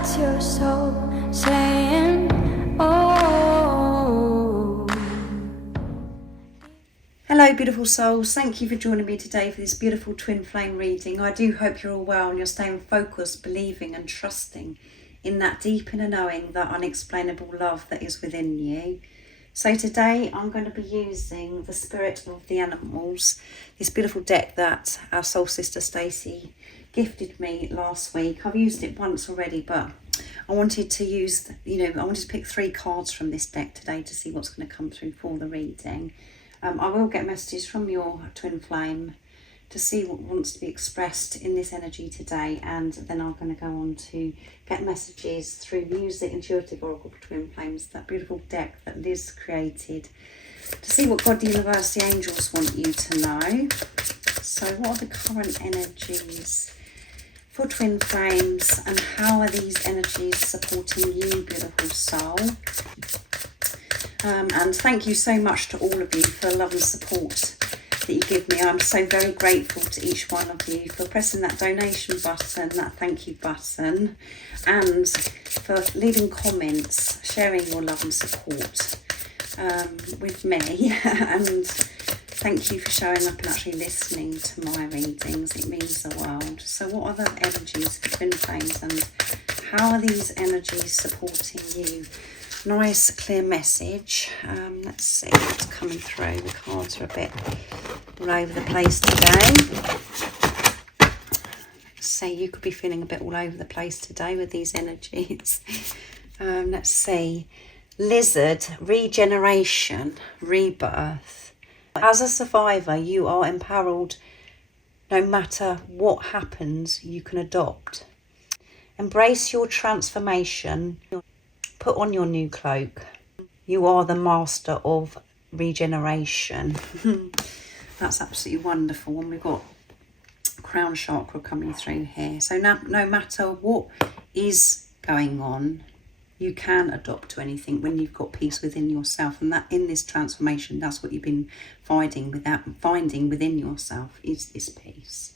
That's your soul saying, oh. Hello beautiful souls, thank you for joining me today for this beautiful twin flame reading. I do hope you're all well and you're staying focused, believing and trusting in that deep inner knowing, that unexplainable love that is within you. So today I'm going to be using the Spirit of the Animals, this beautiful deck that our soul sister Stacey gifted me last week. I've used it once already, but I wanted to use, I wanted to pick 3 cards from this deck today to see what's going to come through for the reading. I will get messages from your twin flame to see what wants to be expressed in this energy today, and then I'm going to go on to get messages through Music Intuitive Oracle for Twin Flames, that beautiful deck that Liz created, to see what God, the universe, the angels want you to know. So what are the current energies for twin flames, and how are these energies supporting you, beautiful soul? And thank you so much to all of you for love and support that you give me. I'm so very grateful to each one of you for pressing that donation button, that thank you button, and for leaving comments, sharing your love and support with me. And thank you for showing up and actually listening to my readings. It means the world. So what are the energies for twin flames, and how are these energies supporting you? Nice clear message. Let's see what's coming through. The cards are a bit all over the place today. Let's say you could be feeling a bit all over the place today with these energies. Let's see. Lizard, regeneration, rebirth. As a survivor, you are empowered. No matter what happens, you can adopt. Embrace your transformation. Put on your new cloak. You are the master of regeneration. That's absolutely wonderful. And we've got crown chakra coming through here. So no matter what is going on, you can adopt to anything when you've got peace within yourself. And that in this transformation, that's what you've been finding within yourself, is this peace.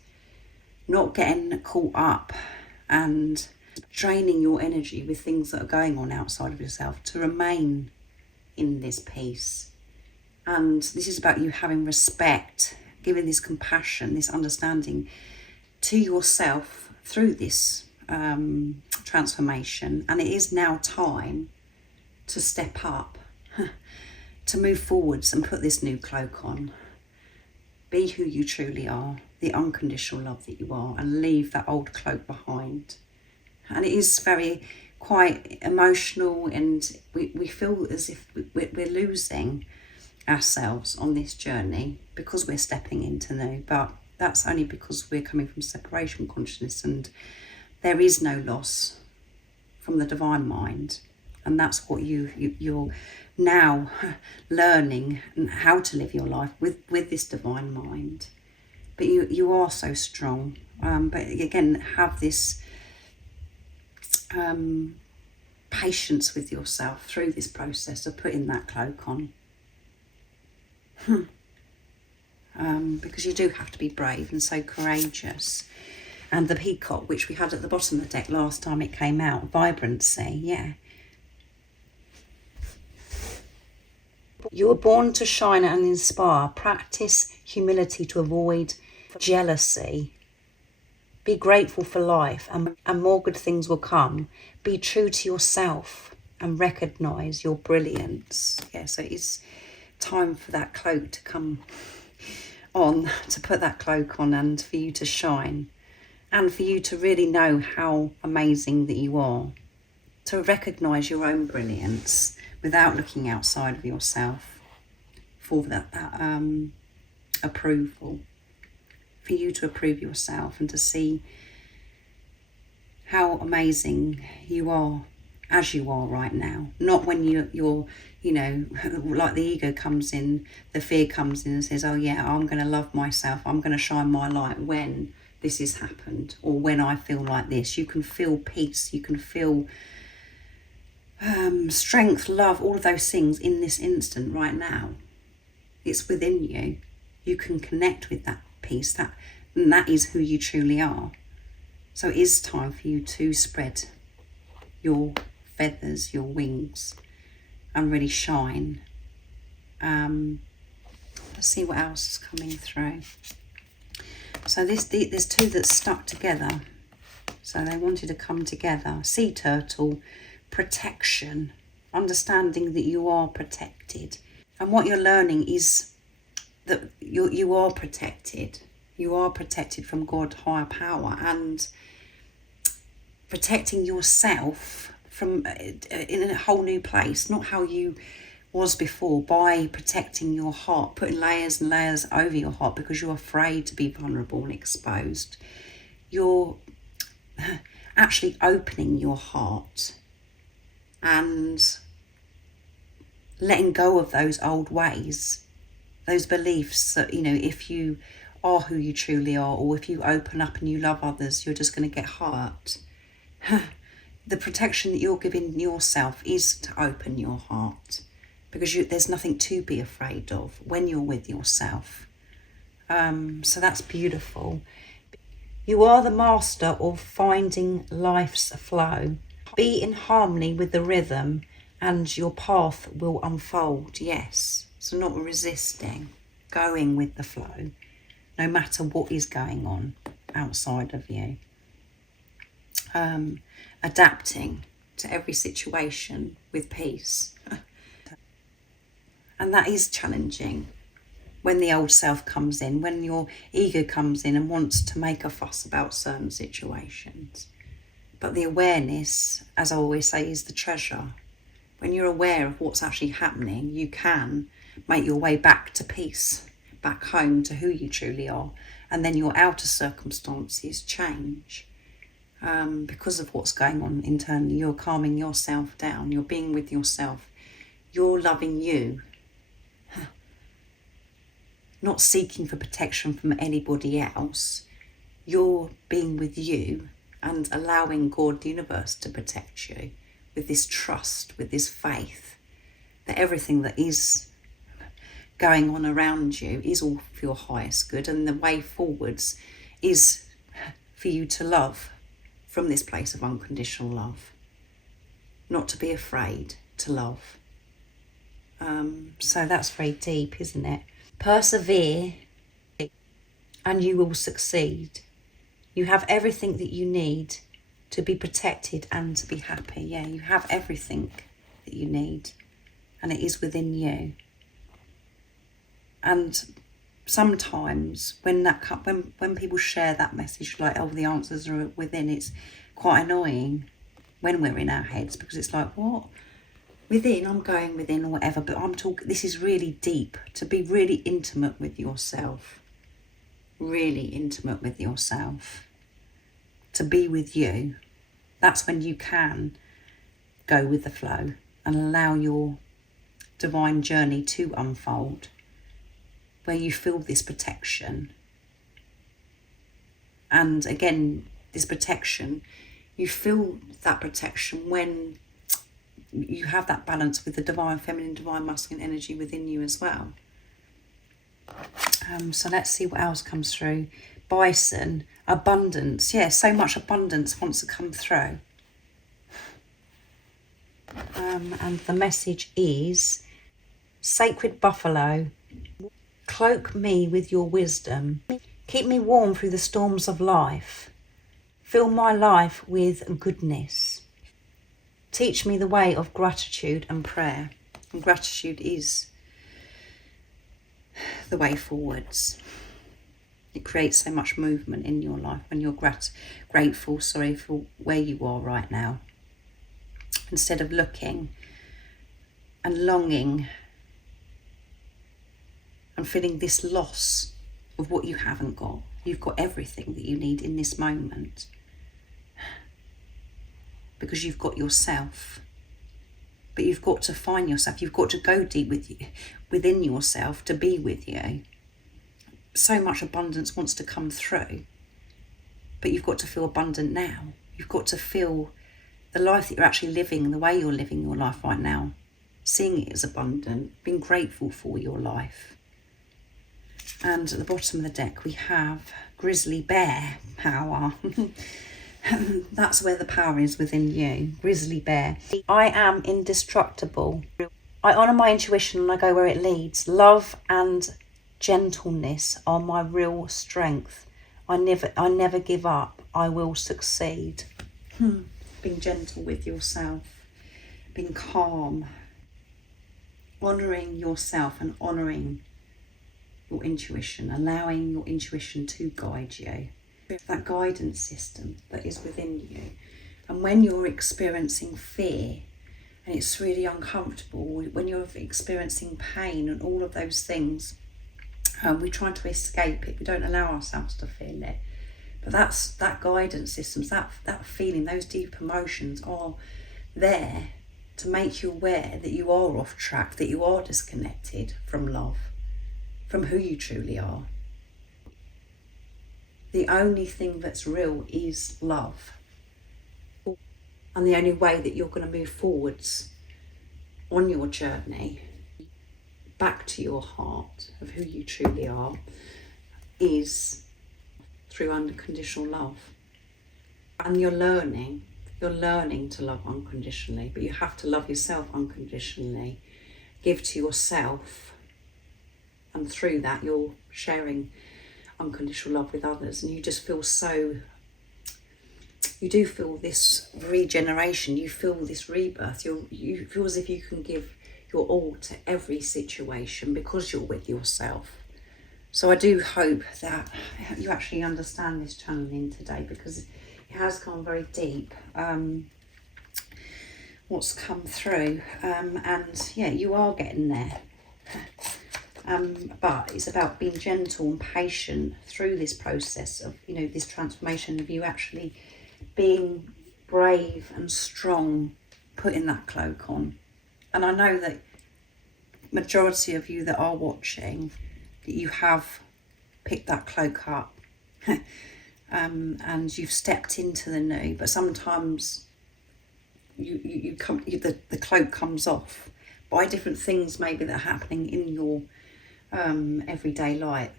Not getting caught up and draining your energy with things that are going on outside of yourself, to remain in this peace. And this is about you having respect, giving this compassion, this understanding to yourself through this transformation. And it is now time to step up, to move forwards and put this new cloak on. Be who you truly are, the unconditional love that you are, and leave that old cloak behind. And it is quite emotional, and we feel as if we're losing ourselves on this journey because we're stepping into new. But that's only because we're coming from separation consciousness, and there is no loss from the divine mind. And that's what you're now learning, how to live your life with this divine mind. But you are so strong. But again, have this patience with yourself through this process of putting that cloak on. Because you do have to be brave and so courageous. And the peacock, which we had at the bottom of the deck last time it came out, vibrancy, yeah. You were born to shine and inspire. Practice humility to avoid jealousy. Be grateful for life, and more good things will come. Be true to yourself and recognise your brilliance. Yeah, so it's time for that cloak to come on, to put that cloak on, and for you to shine, and for you to really know how amazing that you are. To recognise your own brilliance without looking outside of yourself for that approval. For you to approve yourself and to see how amazing you are as you are right now. Not when you're like the ego comes in, the fear comes in and says, oh yeah, I'm going to love myself, I'm going to shine my light when this has happened, or when I feel like this. You can feel peace, you can feel strength, love, all of those things in this instant right now. It's within you. You can connect with that peace, and that is who you truly are. So it is time for you to spread your feathers, your wings, and really shine. Let's see what else is coming through. So there's two that stuck together. So they wanted to come together. Sea turtle, protection, understanding that you are protected. And what you're learning is that you are protected. You are protected from God, higher power, and protecting yourself from in a whole new place, not how you was before, by protecting your heart, putting layers and layers over your heart because you're afraid to be vulnerable and exposed. You're actually opening your heart and letting go of those old ways, those beliefs that, you know, if you are who you truly are, or if you open up and you love others, you're just going to get hurt. The protection that you're giving yourself is to open your heart, because there's nothing to be afraid of when you're with yourself. So that's beautiful. You are the master of finding life's flow. Be in harmony with the rhythm and your path will unfold. Yes. So not resisting, going with the flow, no matter what is going on outside of you. Adapting to every situation with peace. And that is challenging when the old self comes in, when your ego comes in and wants to make a fuss about certain situations. But the awareness, as I always say, is the treasure. When you're aware of what's actually happening, you can make your way back to peace, back home to who you truly are. And then your outer circumstances change. Because of what's going on internally, you're calming yourself down, you're being with yourself, you're loving you. Not seeking for protection from anybody else. You're being with you and allowing God, the universe, to protect you with this trust, with this faith that everything that is going on around you is all for your highest good, and the way forwards is for you to love from this place of unconditional love, not to be afraid to love. So that's very deep, isn't it? Persevere and you will succeed. You have everything that you need to be protected and to be happy. Yeah, you have everything that you need, and it is within you. And sometimes when people share that message, like, oh, the answers are within, it's quite annoying when we're in our heads, because it's like, what? Within, I'm going within or whatever, but I'm talking, this is really deep, to be really intimate with yourself, really intimate with yourself, to be with you. That's when you can go with the flow and allow your divine journey to unfold, where you feel this protection. And again, this protection, you feel that protection when you have that balance with the divine feminine, divine masculine energy within you as well. So let's see what else comes through. Bison, abundance. Yeah, so much abundance wants to come through. And the message is, sacred buffalo, cloak me with your wisdom. Keep me warm through the storms of life. Fill my life with goodness. Teach me the way of gratitude and prayer. And gratitude is the way forwards. It creates so much movement in your life when you're grateful for where you are right now. Instead of looking and longing and feeling this loss of what you haven't got. You've got everything that you need in this moment, because you've got yourself. But you've got to find yourself. You've got to go deep within yourself to be with you. So much abundance wants to come through, but you've got to feel abundant now. You've got to feel the life that you're actually living, the way you're living your life right now, seeing it as abundant, being grateful for your life. And at the bottom of the deck we have grizzly bear power. That's where the power is within you. Grizzly bear. I am indestructible. I honour my intuition and I go where it leads. Love and gentleness are my real strength. I never give up. I will succeed. Being gentle with yourself. Being calm. Honouring yourself and honouring your intuition. Allowing your intuition to guide you. That guidance system that is within you. And when you're experiencing fear and it's really uncomfortable, when you're experiencing pain and all of those things, we try to escape it. We don't allow ourselves to feel it. But that guidance systems, that feeling, those deep emotions are there to make you aware that you are off track, that you are disconnected from love, from who you truly are. The only thing that's real is love. And the only way that you're going to move forwards on your journey back to your heart of who you truly are is through unconditional love. And you're learning to love unconditionally, but you have to love yourself unconditionally, give to yourself, and through that you're sharing unconditional love with others, and you just feel you do feel this regeneration, you feel this rebirth, you feel as if you can give your all to every situation because you're with yourself. So I do hope that you actually understand this channeling today, because it has gone very deep, what's come through, and yeah, you are getting there. But it's about being gentle and patient through this process of, this transformation of you actually being brave and strong, putting that cloak on. And I know that majority of you that are watching, that you have picked that cloak up and you've stepped into the new, but sometimes the cloak comes off by different things maybe that are happening in your everyday life,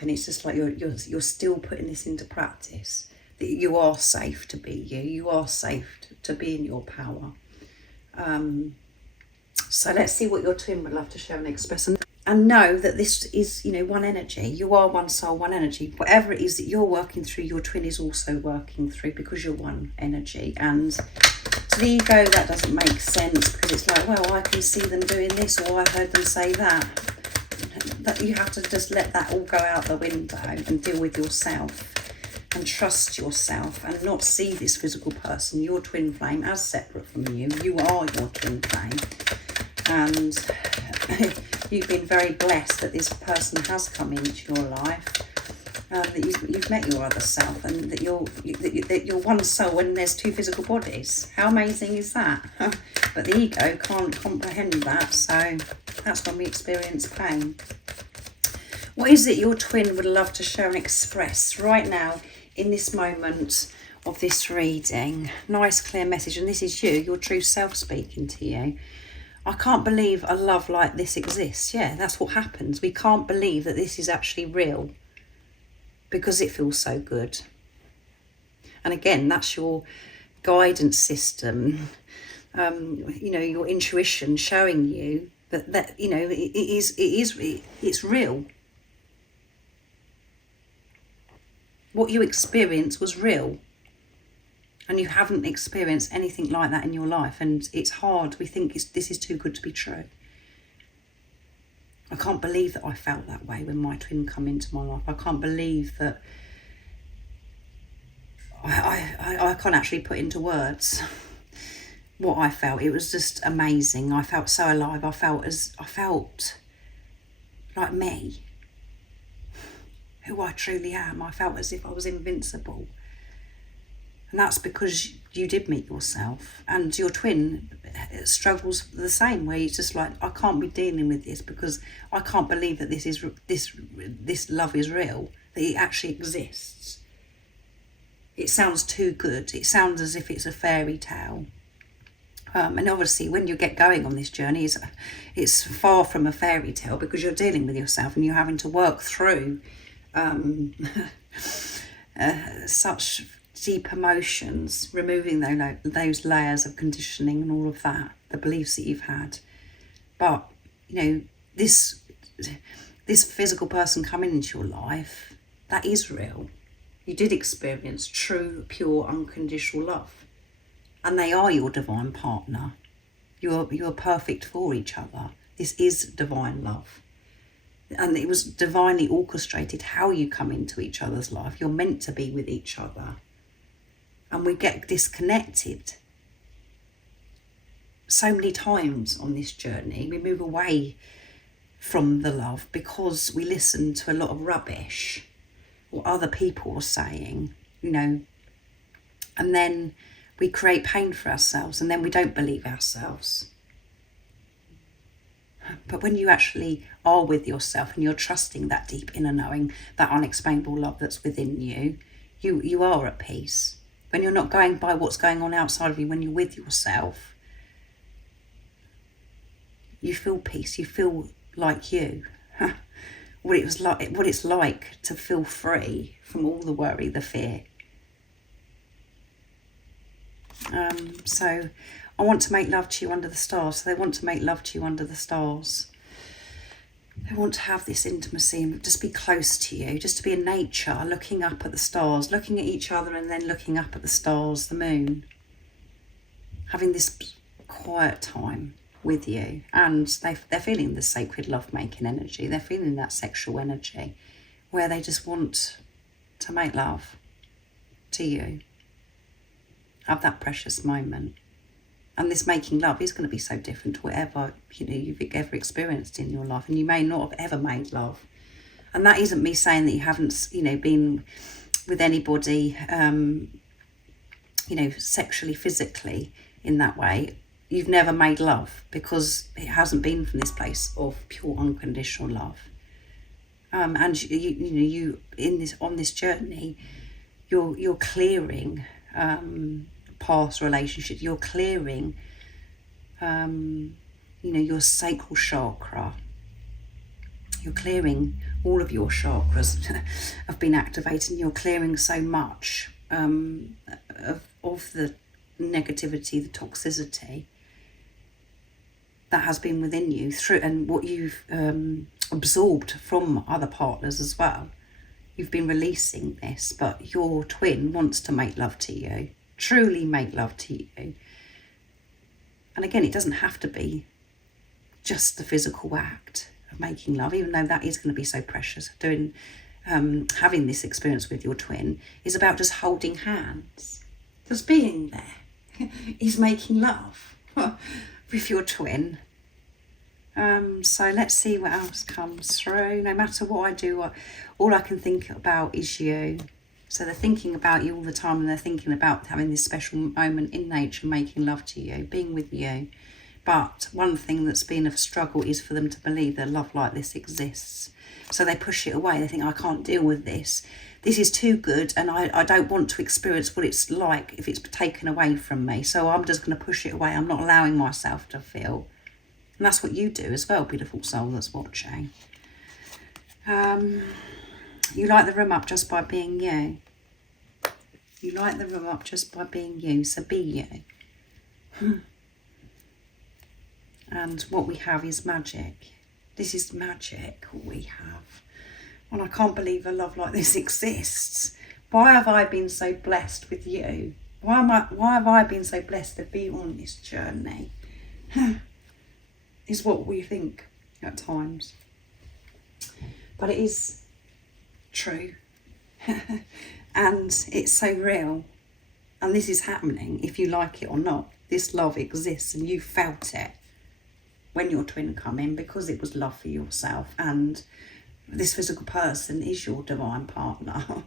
and it's just like you're still putting this into practice, that you are safe to be you are safe to be in your power. So let's see what your twin would love to share and express, and know that this is one energy. You are one soul, one energy. Whatever it is that you're working through, your twin is also working through, because you're one energy. And to the ego, that doesn't make sense, because it's like, well, I can see them doing this, or I heard them say that. That you have to just let that all go out the window and deal with yourself and trust yourself, and not see this physical person, your twin flame, as separate from you. You are your twin flame, and you've been very blessed that this person has come into your life, that you've met your other self, and that you're one soul when there's two physical bodies. How amazing is that? But the ego can't comprehend that, so that's when we experience pain. What is it your twin would love to share and express right now in this moment of this reading? Nice clear message, and this is you, your true self speaking to you. I can't believe a love like this exists. Yeah, that's what happens. We can't believe that this is actually real because it feels so good. And again, that's your guidance system, your intuition showing you that it's real. What you experienced was real, and you haven't experienced anything like that in your life, and it's hard. We think this is too good to be true. I can't believe that I felt that way when my twin come into my life. I can't believe that I can't actually put into words what I felt. It was just amazing. I felt so alive. I felt like me, who I truly am. I felt as if I was invincible. And that's because you did meet yourself, and your twin struggles the same way. It's just like, I can't be dealing with this because I can't believe that this love is real, that it actually exists. It sounds too good. It sounds as if it's a fairy tale. And obviously when you get going on this journey, it's far from a fairy tale, because you're dealing with yourself and you're having to work through such deep emotions, removing those layers of conditioning and all of that, the beliefs that you've had. But, you know, this physical person coming into your life, that is real. You did experience true, pure, unconditional love. And they are your divine partner. You're perfect for each other. This is divine love. And it was divinely orchestrated how you come into each other's life. You're meant to be with each other. And we get disconnected so many times on this journey. We move away from the love because we listen to a lot of rubbish what other people are saying, you know, and then we create pain for ourselves, and then we don't believe ourselves. But when you actually are with yourself and you're trusting that deep inner knowing, that unexplainable love that's within you, you are at peace. When you're not going by what's going on outside of you, when you're with yourself, you feel peace. You feel like you. What it's like to feel free from all the worry, the fear. So I want to make love to you under the stars. So they want to make love to you under the stars. They want to have this intimacy and just be close to you, just to be in nature, looking up at the stars, looking at each other and then looking up at the stars, the moon. Having this quiet time with you, and they're feeling the sacred love-making energy. They're feeling that sexual energy where they just want to make love to you. Have that precious moment. And this making love is going to be so different to whatever, you know, you've ever experienced in your life. And you may not have ever made love. And that isn't me saying that you haven't, you know, been with anybody, you know, sexually, physically in that way. You've never made love because it hasn't been from this place of pure unconditional love. And you on this journey, you're clearing past relationships. You're clearing, you know, your sacral chakra. You're clearing all of your chakras have been activated. And you're clearing so much of the negativity, the toxicity that has been within you through, and what you've absorbed from other partners as well. You've been releasing this, but your twin wants to make love to you, truly make love to you. And again, it doesn't have to be just the physical act of making love, even though that is going to be so precious. Doing, having this experience with your twin is about just holding hands, just being there, is making love with your twin. So let's see what else comes through. No matter what I do, all I can think about is you. So they're thinking about you all the time, and they're thinking about having this special moment in nature, making love to you, being with you. But one thing that's been a struggle is for them to believe that love like this exists. So they push it away. They think, I can't deal with this. This is too good, and I don't want to experience what it's like if it's taken away from me. So I'm just going to push it away. I'm not allowing myself to feel. And that's what you do as well, beautiful soul that's watching. You light the room up just by being you. You light the room up just by being you. So be you. And what we have is magic. This is magic, what we have. And I can't believe a love like this exists. Why have I been so blessed with you? Why have I been so blessed to be on this journey? Is what we think at times. But it is true. And it's so real. And this is happening, if you like it or not. This love exists, and you felt it when your twin come in, because it was love for yourself. And this physical person is your divine partner,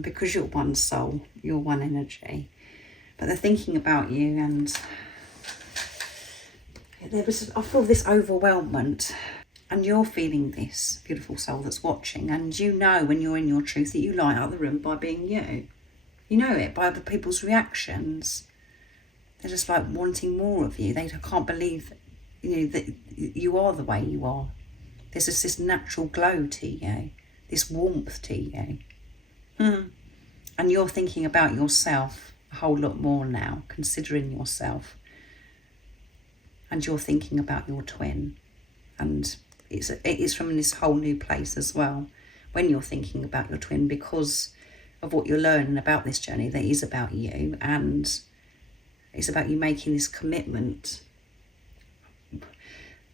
because you're one soul, you're one energy. But they're thinking about you, and I feel this overwhelmment, and you're feeling this, beautiful soul that's watching. And you know, when you're in your truth, that you light up the room by being you. You know it by other people's reactions. They're just like wanting more of you. They can't believe, you know, that you are the way you are. There's just this natural glow to you, this warmth to you. And you're thinking about yourself a whole lot more now, considering yourself. And you're thinking about your twin. And it's from this whole new place as well, when you're thinking about your twin, because of what you're learning about this journey that is about you, and it's about you making this commitment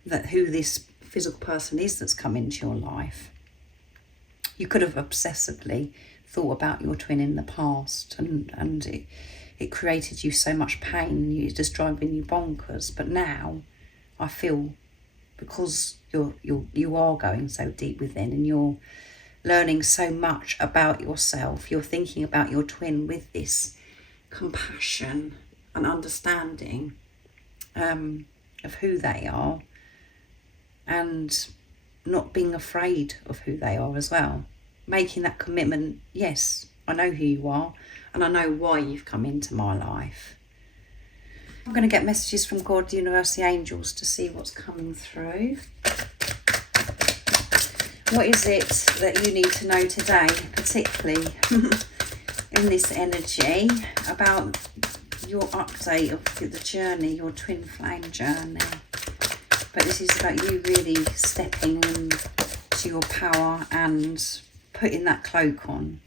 that who this physical person is that's come into your life. You could have obsessively thought about your twin in the past, and it created you so much pain, you just driving you bonkers. But now I feel, because you are going so deep within, and you're learning so much about yourself, you're thinking about your twin with this compassion and understanding of who they are, and not being afraid of who they are as well. Making that commitment, yes, I know who you are, and I know why you've come into my life. I'm going to get messages from God, the universe, the angels, to see what's coming through. What is it that you need to know today, particularly in this energy, about your update of the journey, your twin flame journey? But this is about you really stepping into your power and putting that cloak on,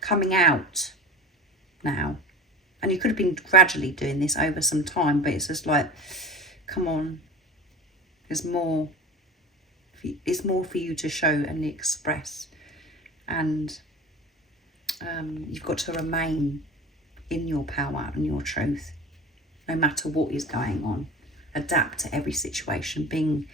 coming out now. And you could have been gradually doing this over some time, but it's just like, come on, there's more. It's more for you to show and express, and you've got to remain in your power and your truth, no matter what is going on. Adapt to every situation, being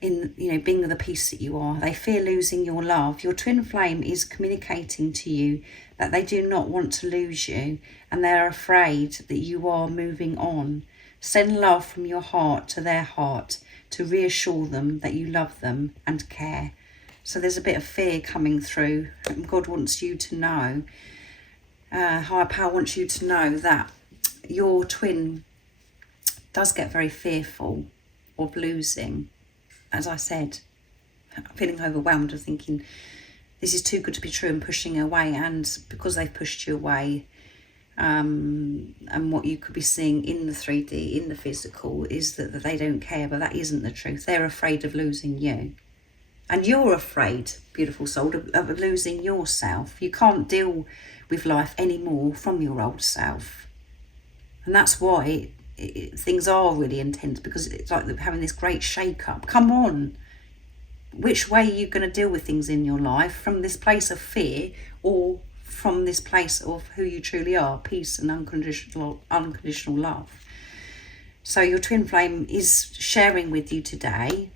the peace that you are. They fear losing your love. Your twin flame is communicating to you that they do not want to lose you, and they're afraid that you are moving on. Send love from your heart to their heart to reassure them that you love them and care. So there's a bit of fear coming through. God wants you to know, higher power wants you to know that your twin does get very fearful of losing. As I said, feeling overwhelmed of thinking this is too good to be true and pushing away. And because they've pushed you away, and what you could be seeing in the 3D, in the physical, is that they don't care, but that isn't the truth. They're afraid of losing you. And you're afraid, beautiful soul, of losing yourself. You can't deal with life anymore from your old self. And that's why things are really intense, because it's like having this great shake-up. Come on. Which way are you going to deal with things in your life? From this place of fear, or from this place of who you truly are, peace and unconditional love. So your twin flame is sharing with you today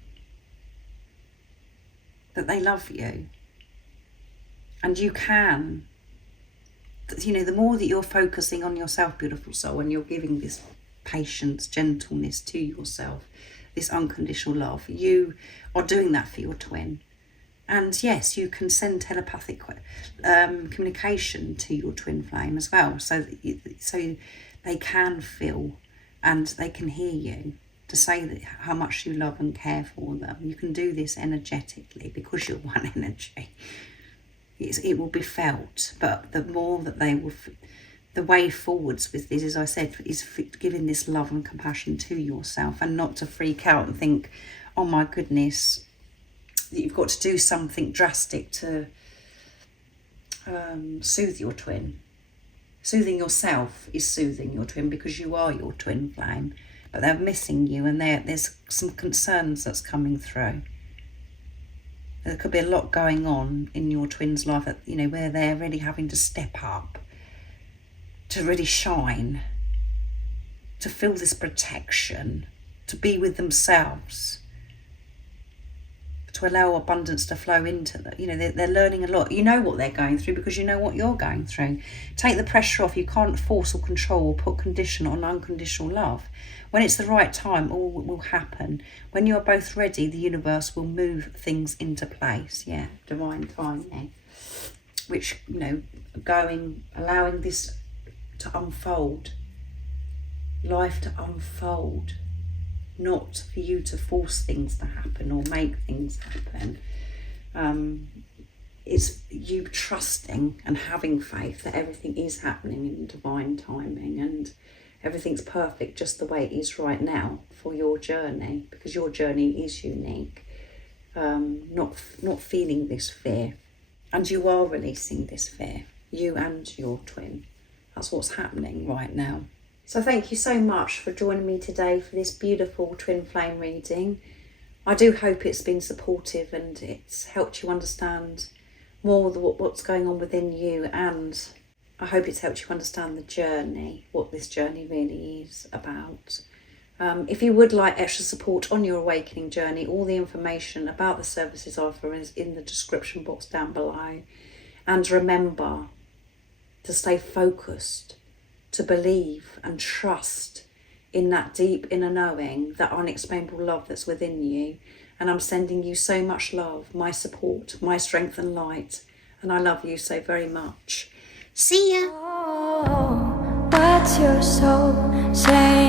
that they love you. And you can, the more that you're focusing on yourself, beautiful soul, and you're giving this patience, gentleness to yourself, this unconditional love, you are doing that for your twin. And yes, you can send telepathic communication to your twin flame as well, so they can feel and they can hear you, to say that how much you love and care for them. You can do this energetically because you're one energy. It will be felt, but the more that they will, the way forwards with this, as I said, is giving this love and compassion to yourself, and not to freak out and think, oh my goodness, you've got to do something drastic to soothe your twin. Soothing yourself is soothing your twin, because you are your twin flame, but they're missing you, and there's some concerns that's coming through. There could be a lot going on in your twin's life, where they're really having to step up, to really shine, to feel this protection, to be with themselves, to allow abundance to flow into them. They're learning a lot. You know what they're going through because you know what you're going through. Take the pressure off. You can't force or control or put condition on unconditional love. When it's the right time, all will happen. When you're both ready, the universe will move things into place. Yeah, divine timing. Which, allowing this to unfold. Life to unfold. Not for you to force things to happen or make things happen. It's you trusting and having faith that everything is happening in divine timing and everything's perfect just the way it is right now for your journey, because your journey is unique. Not feeling this fear, and you are releasing this fear, you and your twin. That's what's happening right now. So thank you so much for joining me today for this beautiful twin flame reading. I do hope it's been supportive and it's helped you understand more what's going on within you, and I hope it's helped you understand the journey, what this journey really is about. If you would like extra support on your awakening journey, all the information about the services I offer is in the description box down below. And remember to stay focused, to believe and trust in that deep inner knowing, that unexplainable love that's within you. And I'm sending you so much love, my support, my strength and light. And I love you so very much. See ya. Oh, what's your soul saying?